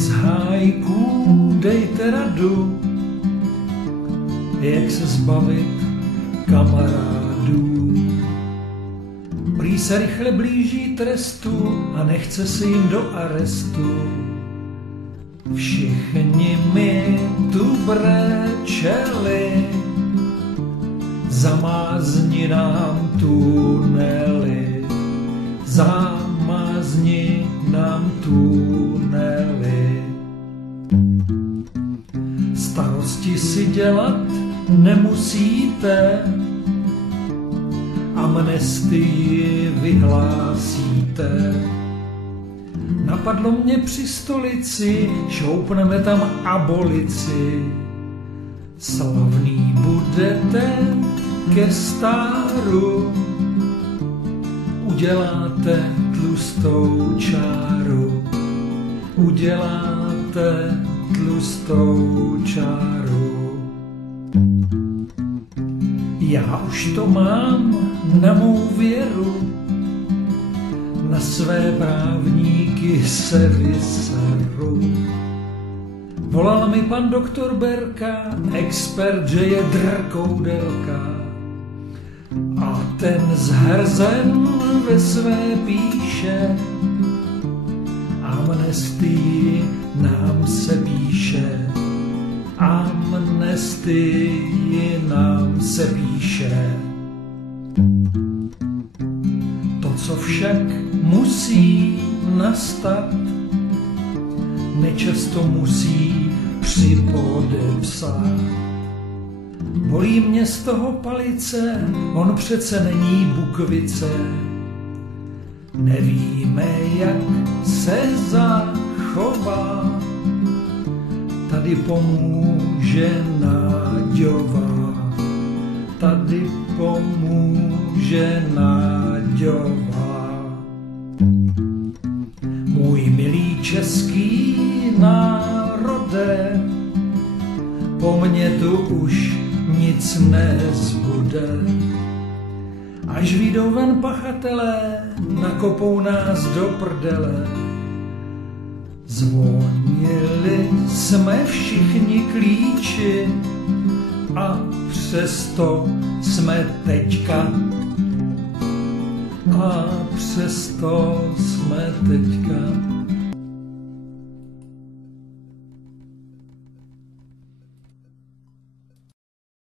Bez hájků dejte radu, jak se zbavit kamarádů. Prý se rychle blíží trestu a nechce se jim do arestu. Všichni mi tu brečeli, zamázni nám tunely, zamázni nám tunely. Starosti si dělat nemusíte, amnestii vyhlásíte. Napadlo mě při stolici, šoupneme tam abolici. Slavný budete ke stáru, uděláte tlustou čáru, uděláte tlustou čáru. Já už to mám na mou věru, na své právníky se vyseru. Volal mi pan doktor Berka, expert, že je drkoudelka. A ten zhrzen ve své píše, amnestii nám se píše, amnestii nám se píše. To, co však musí nastat, nečasto musí připodepsat. Bolí mě z toho palice, on přece není bukvice. Nevíme, jak se zachová, tady pomůže Náďová, tady pomůže Náďová. Můj milý český národe, po mně tu už nic nezbude. Až vyjdou ven pachatelé, nakopou nás do prdele. Zvonili jsme všichni klíči a přesto jsme teďka. A přesto jsme teďka.